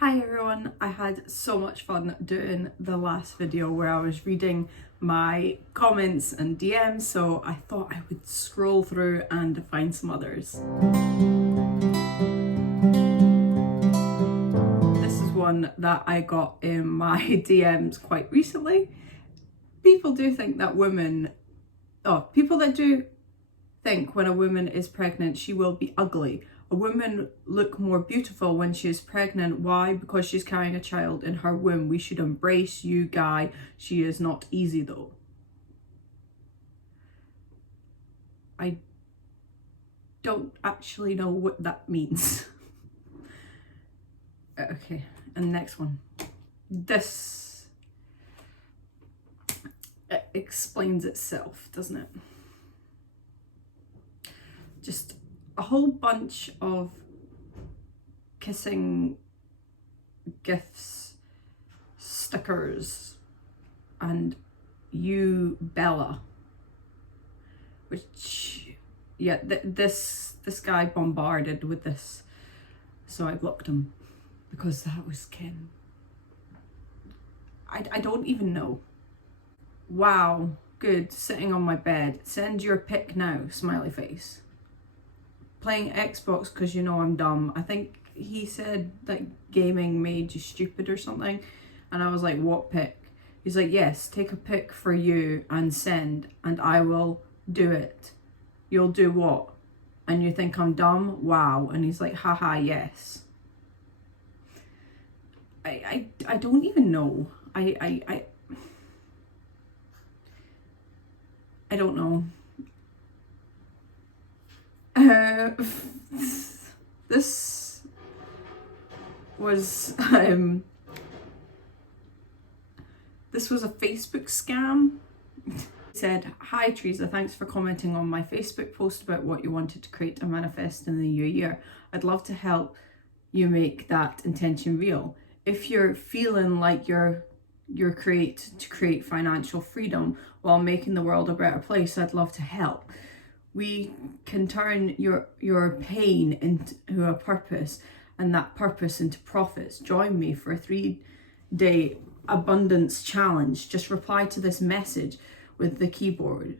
Hi everyone, I had so much fun doing the last video where I was reading my comments and DMs, so I thought I would scroll through and find some others. This is one that I got in my DMs quite recently. People do think that people that do think when a woman is pregnant she will be ugly. A woman look more beautiful when she is pregnant. Why? Because she's carrying a child in her womb. We should embrace you, guy. She is not easy though. I don't actually know what that means. Okay, and next one. This explains itself, doesn't it? Just a whole bunch of kissing gifts, stickers, and you Bella, which this guy bombarded with this, so I blocked him because that was Kim. I don't even know. Wow, good, sitting on my bed. Send your pic now, smiley face. Playing Xbox because you know I'm dumb. I think he said that gaming made you stupid or something, and I was like, what pic? He's like, yes, take a pic for you and send, and I will do it. You'll do what? And you think I'm dumb? Wow. And he's like, haha, yes. I don't even know. I don't know. This was a Facebook scam. He said, hi Teresa, thanks for commenting on my Facebook post about what you wanted to create and manifest in the new year. I'd love to help you make that intention real. If you're feeling like you're to create financial freedom while making the world a better place, I'd love to help. We can turn your pain into a purpose and that purpose into profits. Join me for a 3-day abundance challenge. Just reply to this message with the keyboard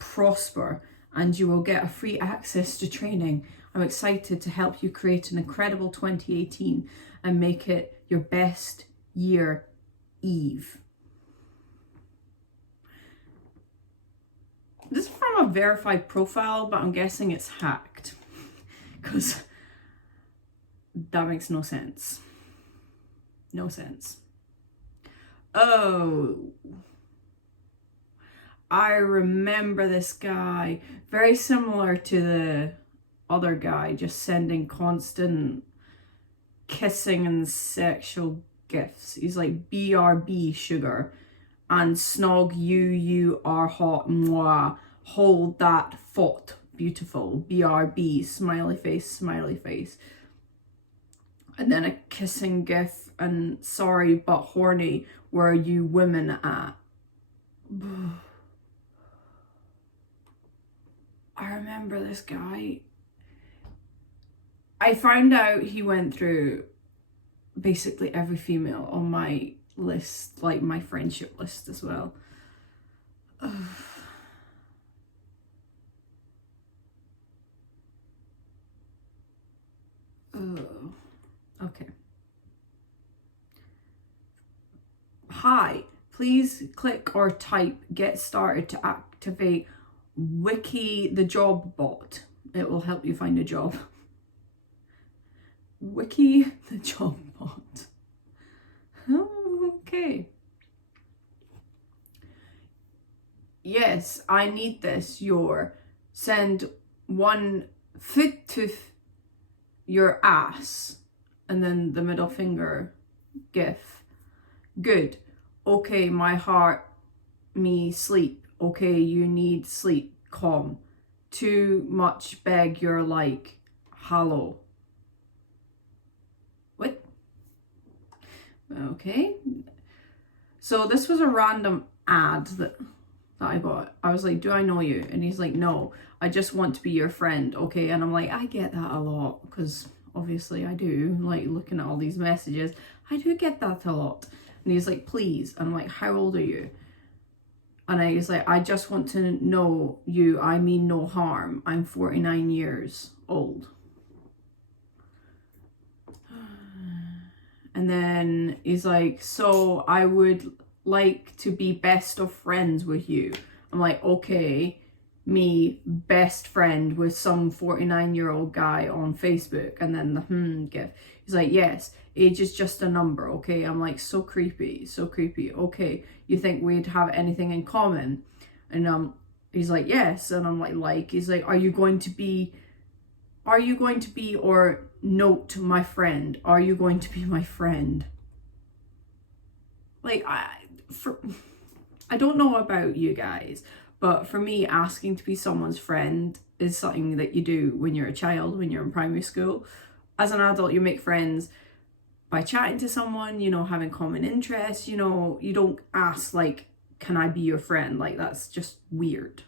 prosper and you will get a free access to training. I'm excited to help you create an incredible 2018 and make it your best year, Eve. This is from a verified profile, but I'm guessing it's hacked because that makes no sense. No sense. Oh, I remember this guy. Very similar to the other guy, just sending constant kissing and sexual gifts. He's like, BRB sugar. And snog you are hot, mwah, hold that thought, beautiful, BRB, smiley face. And then a kissing gif and sorry but horny, where are you women at? I remember this guy. I found out he went through basically every female on my list, like my friendship list as well. Okay. Hi, please click or type get started to activate Wiki the job bot. It will help you find a job. Wiki the job bot. Okay. Yes, I need this. Send one foot to your ass and then the middle finger gif. Good. Okay, my heart, me sleep. Okay, you need sleep. Calm. Too much beg you're like, hello. What? Okay. So this was a random ad that I got. I was like, do I know you? And he's like, no, I just want to be your friend. Okay. And I'm like, I get that a lot because obviously I do, like looking at all these messages, I do get that a lot. And he's like, please. And I'm like, how old are you? And he's like, I just want to know you, I mean no harm. I'm 49 years old. And then he's like, so I would like to be best of friends with you. I'm like, okay, me best friend with some 49-year-old guy on Facebook. And then the gif. He's like, yes, age is just a number, okay? I'm like, so creepy, so creepy. Okay, you think we'd have anything in common? And he's like, yes. And I'm like, he's like, are you going to be, or note my friend, are you going to be my friend? Like, I don't know about you guys, but for me, asking to be someone's friend is something that you do when you're a child, when you're in primary school. As an adult, you make friends by chatting to someone, you know, having common interests, you know, you don't ask like, can I be your friend? Like, that's just weird.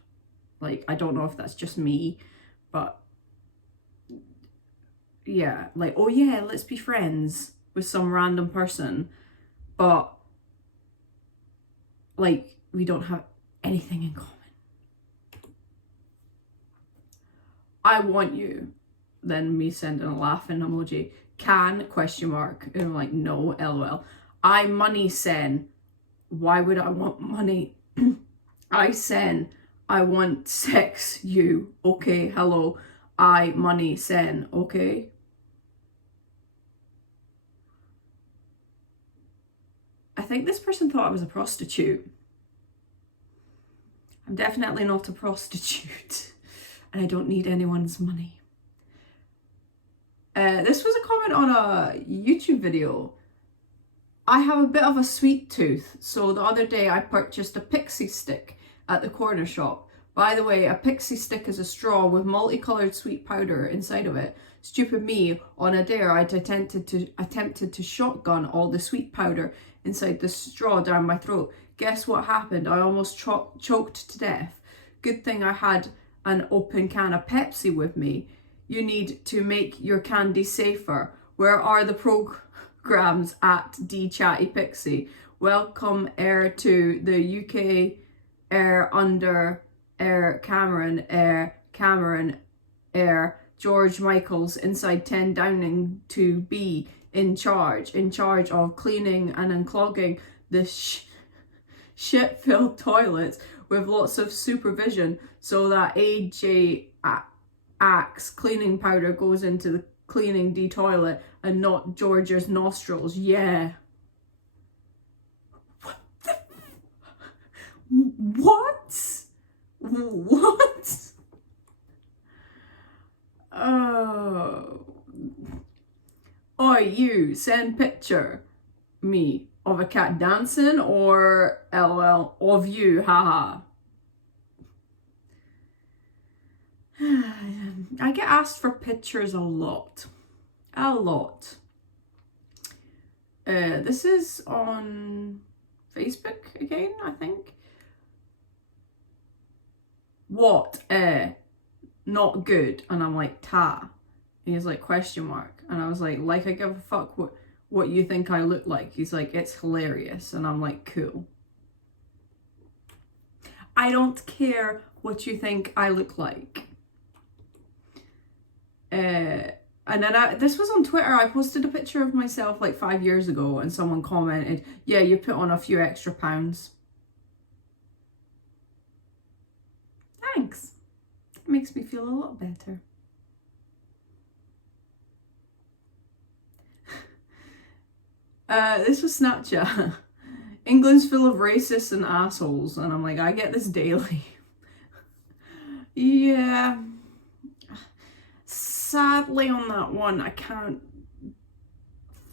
Like, I don't know if that's just me, but yeah, like, oh yeah, let's be friends with some random person, but like, we don't have anything in common. I want you. Then me sending a laughing emoji. Can ? And I'm like, no, lol. I money sen. Why would I want money? I sen. I want sex you. Okay, hello. I money sen. Okay. I think this person thought I was a prostitute. I'm definitely not a prostitute. And I don't need anyone's money. This was a comment on a YouTube video. I have a bit of a sweet tooth, so the other day I purchased a pixie stick at the corner shop. By the way, a pixie stick is a straw with multicolored sweet powder inside of it. Stupid me, on a dare I attempted to shotgun all the sweet powder inside the straw down my throat. Guess what happened? I almost choked to death. Good thing I had an open can of Pepsi with me. You need to make your candy safer. Where are the programs at chattypixie? Welcome to the UK under Cameron George Michaels inside 10 Downing to be in charge of cleaning and unclogging the shit-filled toilets with lots of supervision so that AJ Axe cleaning powder goes into the cleaning toilet and not George's nostrils. Yeah. What? Oh. Or you send picture me of a cat dancing or lol of you, haha. I get asked for pictures a lot. This is on Facebook again, I think. What? Not good. And I'm like, ta. And he's like, ? And I was like I give a fuck what you think I look like. He's like, it's hilarious. And I'm like, cool. I don't care what you think I look like. And then this was on Twitter. I posted a picture of myself like 5 years ago and someone commented, yeah, you put on a few extra pounds. Thanks. It makes me feel a lot better. This was Snapchat. England's full of racists and assholes. And I'm like, I get this daily. Yeah. Sadly on that one, I can't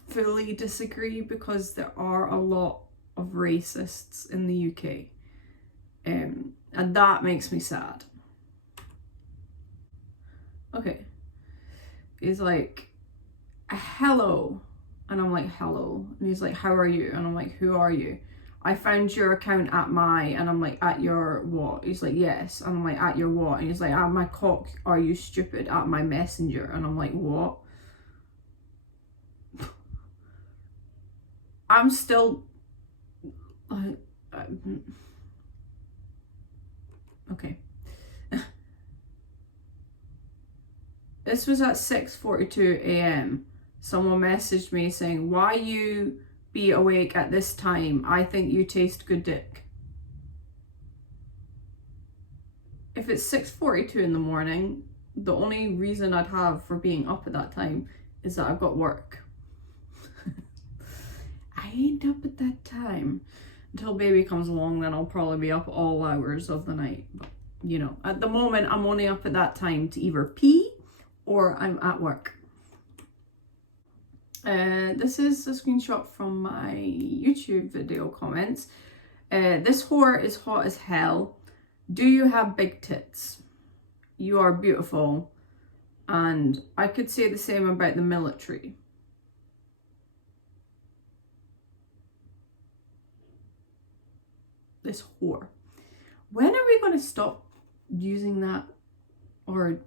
fully disagree because there are a lot of racists in the UK. And that makes me sad. Okay. He's like, hello. And I'm like, hello. And he's like, how are you? And I'm like, who are you? I found your account at my, and I'm like, at your what? He's like, yes. And I'm like, at your what? And he's like, at my cock, are you stupid? At my messenger. And I'm like, what? I'm still okay. This was at 6:42 a.m. Someone messaged me saying, why you be awake at this time? I think you taste good dick. If it's 6:42 in the morning, the only reason I'd have for being up at that time is that I've got work. I ain't up at that time. Until baby comes along, then I'll probably be up all hours of the night. But, you know, at the moment, I'm only up at that time to either pee or I'm at work. This is a screenshot from my YouTube video comments. This whore is hot as hell. Do you have big tits? You are beautiful. And I could say the same about the military. This whore. When are we going to stop using that or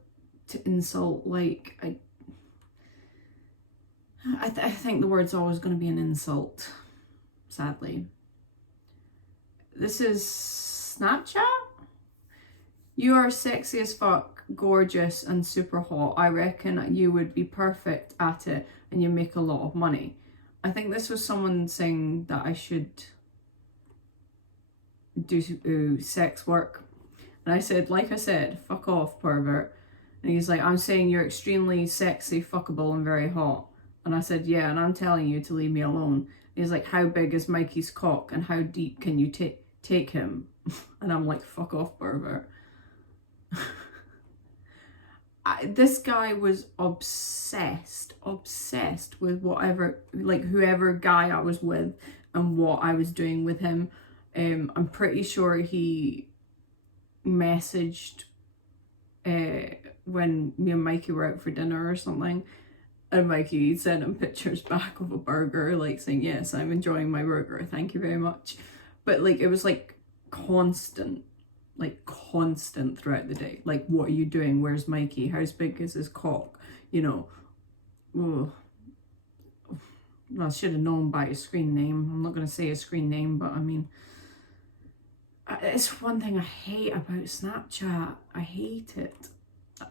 to insult? Like, I think the word's always going to be an insult, sadly. This is Snapchat? You are sexy as fuck, gorgeous and super hot. I reckon you would be perfect at it and you make a lot of money. I think this was someone saying that I should do sex work. And I said, like I said, fuck off, pervert. And he's like, I'm saying you're extremely sexy, fuckable and very hot. And I said, yeah, and I'm telling you to leave me alone. And he's like, how big is Mikey's cock and how deep can you take him? And I'm like, fuck off, pervert. This guy was obsessed with whatever, like whoever guy I was with and what I was doing with him. I'm pretty sure he messaged when me and Mikey were out for dinner or something, and Mikey sent him pictures back of a burger, like saying, yes, I'm enjoying my burger, thank you very much. But like, it was like constant throughout the day. Like, what are you doing? Where's Mikey? How big is his cock? You know, well, I should have known by his screen name. I'm not going to say his screen name, but I mean, it's one thing I hate about Snapchat. I hate it. I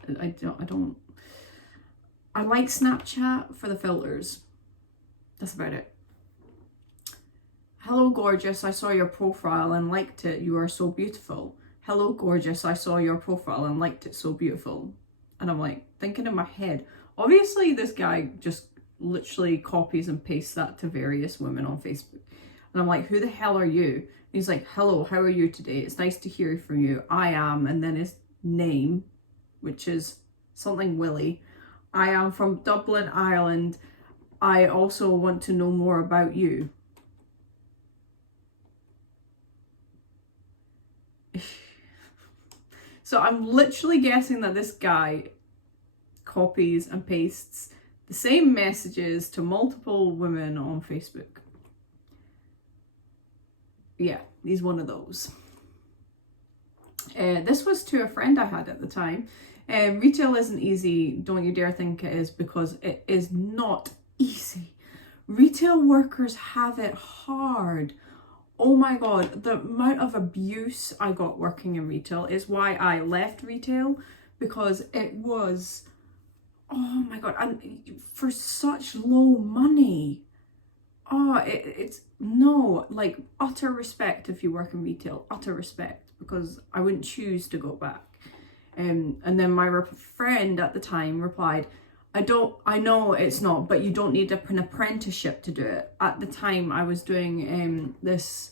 like Snapchat for the filters. That's about it. Hello, gorgeous. I saw your profile and liked it. You are so beautiful. Hello, gorgeous. I saw your profile and liked it. So beautiful. And I'm like thinking in my head, obviously this guy just literally copies and pastes that to various women on Facebook. And I'm like, who the hell are you? And he's like, hello, how are you today? It's nice to hear from you. I am, and then his name, which is something Willie. I am from Dublin, Ireland. I also want to know more about you. So I'm literally guessing that this guy copies and pastes the same messages to multiple women on Facebook. Yeah, he's one of those. This was to a friend I had at the time. Retail isn't easy, don't you dare think it is, because it is not easy. Retail workers have it hard. Oh my god, the amount of abuse I got working in retail is why I left retail, because it was, oh my god, and for such low money. Oh, it's no, like, utter respect if you work in retail, utter respect, because I wouldn't choose to go back. And then my friend at the time replied, I know it's not, but you don't need an apprenticeship to do it. At the time I was doing this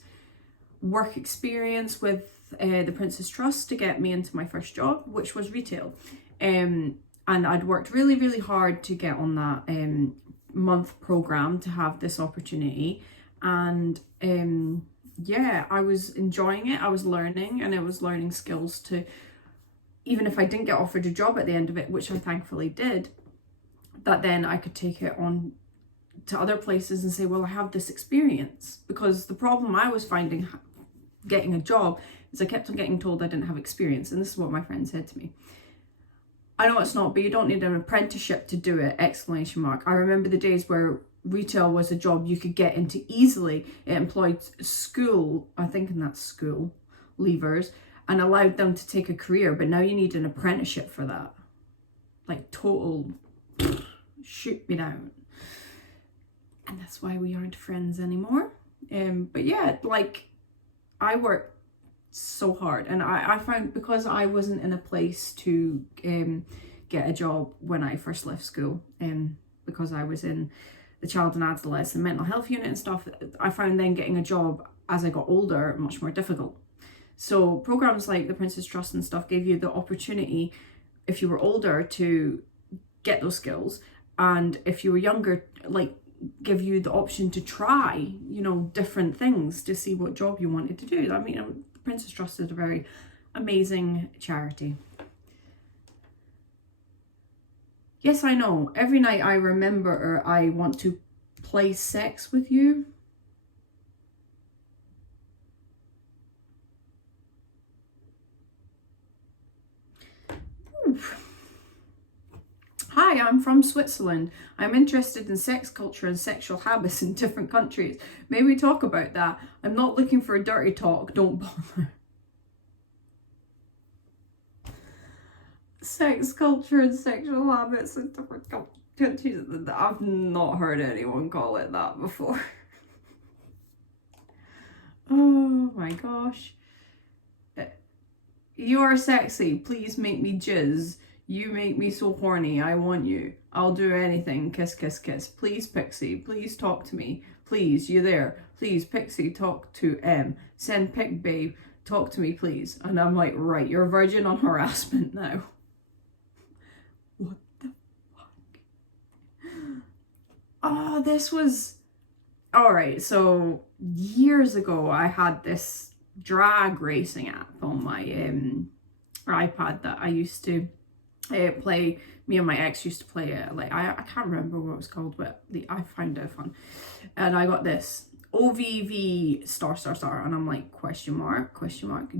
work experience with the Prince's Trust to get me into my first job, which was retail. And I'd worked really, really hard to get on that month program to have this opportunity. And yeah, I was enjoying it. I was learning, and I was learning skills to, even if I didn't get offered a job at the end of it, which I thankfully did, that then I could take it on to other places and say, well, I have this experience. Because the problem I was finding getting a job is I kept on getting told I didn't have experience. And this is what my friend said to me. I know it's not, but you don't need an apprenticeship to do it, exclamation mark. I remember the days where retail was a job you could get into easily. It employed school, I think, and that's school leavers, and allowed them to take a career. But now you need an apprenticeship for that. Like, total shoot me down. And that's why we aren't friends anymore. But yeah, like, I worked so hard, and I found, because I wasn't in a place to get a job when I first left school, because I was in the child and adolescent mental health unit and stuff, I found then getting a job as I got older much more difficult. So programs like the Princess Trust and stuff gave you the opportunity, if you were older, to get those skills, and if you were younger, like, give you the option to try, you know, different things to see what job you wanted to do. I mean, the Princess Trust is a very amazing charity. Yes, I know. Every night I remember, or I want to play sex with you. Oof. Hi, I'm from Switzerland. I'm interested in sex culture and sexual habits in different countries. May we talk about that? I'm not looking for a dirty talk, don't bother. Sex culture and sexual habits in different countries. I've not heard anyone call it that before. Oh my gosh. You are sexy. Please make me jizz. You make me so horny. I want you. I'll do anything. Kiss, kiss, kiss. Please, Pixie. Please talk to me. Please, you there. Please, Pixie, talk to M. Send pic, babe. Talk to me, please. And I'm like, right, you're a virgin on harassment now. What the fuck? Oh, this was... Alright, so years ago I had this drag racing app on my iPad that I used to play. Me and my ex used to play it. Like, I can't remember what it was called, but I found it fun. And I got this OVV star star star, and I'm like, question mark,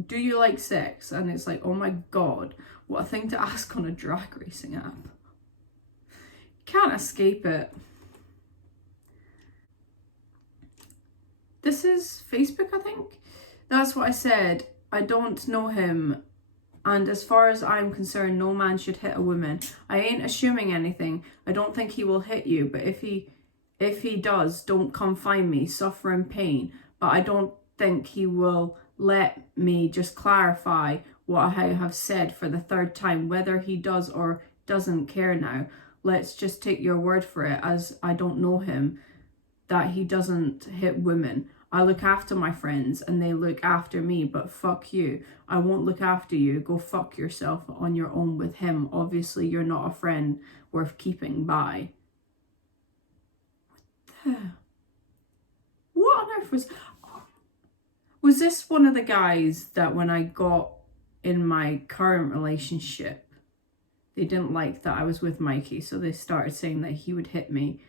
do you like sex? And it's like, oh my god, what a thing to ask on a drag racing app. Can't escape it. This is Facebook, I think. That's what I said. I don't know him. And as far as I'm concerned, no man should hit a woman. I ain't assuming anything. I don't think he will hit you. But if he does, don't come find me, suffer in pain. But I don't think he will. Let me just clarify what I have said for the third time. Whether he does or doesn't care now. Let's just take your word for it, as I don't know him, that he doesn't hit women. I look after my friends and they look after me, but fuck you. I won't look after you. Go fuck yourself on your own with him. Obviously, you're not a friend worth keeping by. What on earth was this one of the guys that when I got in my current relationship, they didn't like that I was with Mikey, so they started saying that he would hit me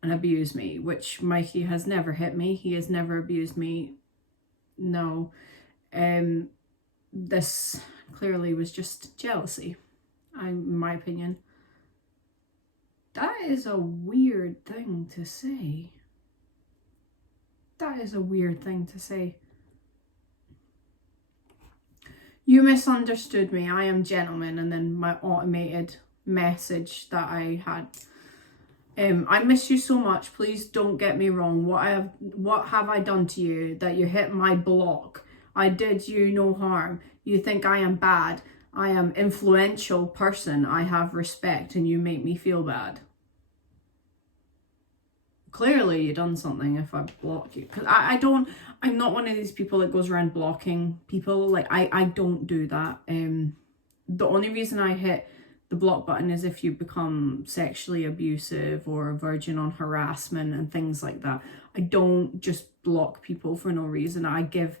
and abuse me, which Mikey has never hit me. He has never abused me. No. This clearly was just jealousy, in my opinion. That is a weird thing to say. That is a weird thing to say. You misunderstood me. I am gentleman. And then my automated message that I had. I miss you so much. Please don't get me wrong. What have I done to you that you hit my block? I did you no harm. You think I am bad. I am influential person. I have respect and you make me feel bad. Clearly you done something if I block you. Because I'm not one of these people that goes around blocking people. Like, I don't do that. The only reason I hit the block button is if you become sexually abusive or a virgin on harassment and things like that. I don't just block people for no reason. I give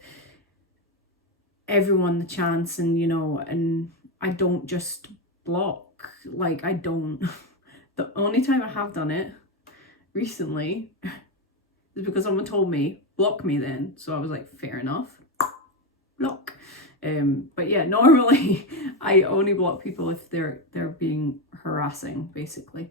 everyone the chance, and, you know, and I don't just block. Like, I don't. The only time I have done it recently is because someone told me, block me then. So I was like, fair enough. Block. But yeah, normally I only block people if they're being harassing, basically.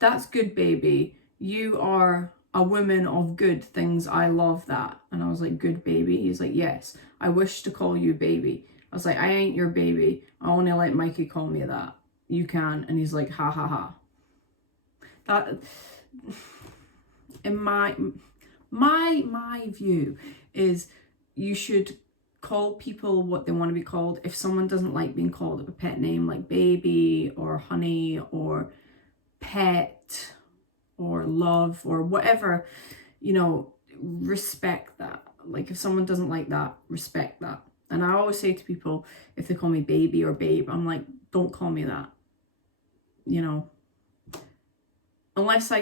That's good, baby. You are a woman of good things. I love that. And I was like, good baby? He's like, yes, I wish to call you baby. I was like, I ain't your baby. I only let Mikey call me that. You can. And he's like, ha ha ha. That, in my view, is you should call people what they want to be called. If someone doesn't like being called a pet name like baby or honey or pet or love or whatever, you know, respect that. Like if someone doesn't like that, respect that. And I always say to people, if they call me baby or babe, I'm like, don't call me that, you know, unless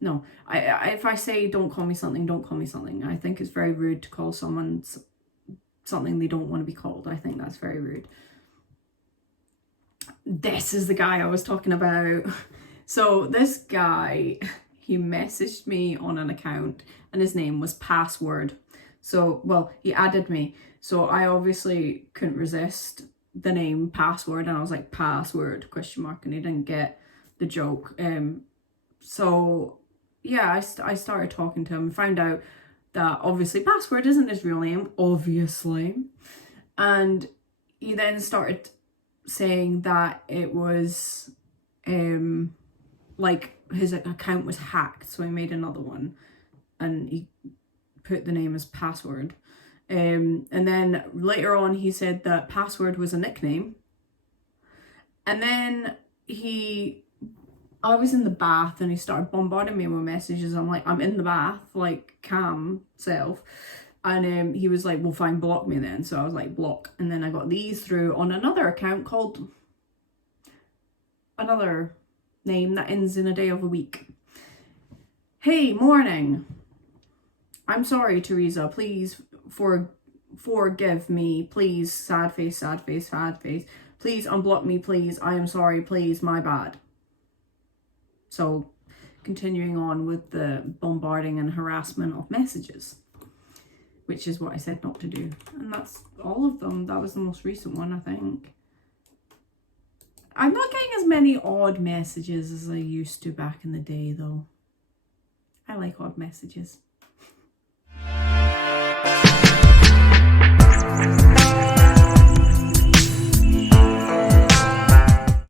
no, if I say don't call me something, don't call me something. I think it's very rude to call someone something they don't want to be called. I think that's very rude. This is the guy I was talking about. So this guy, he messaged me on an account and his name was Password. So, well, he added me. So I obviously couldn't resist the name Password, and I was like, password, ? And he didn't get the joke. So yeah, I started talking to him and found out that obviously Password isn't his real name, obviously. And he then started saying that it was like his account was hacked, so he made another one and he put the name as Password. And then later on he said that Password was a nickname. And then I was in the bath and he started bombarding me with messages. I'm like, I'm in the bath, like, calm self. And he was like, well, fine, block me then. So I was like, block. And then I got these through on another account called another name that ends in a day of a week. Hey, morning. I'm sorry, Teresa. Please forgive me. Please, sad face, sad face, sad face. Please unblock me, please. I am sorry, please. My bad. So continuing on with the bombarding and harassment of messages, which is what I said not to do. And that's all of them. That was the most recent one, I think. I'm not getting as many odd messages as I used to back in the day, though. I like odd messages.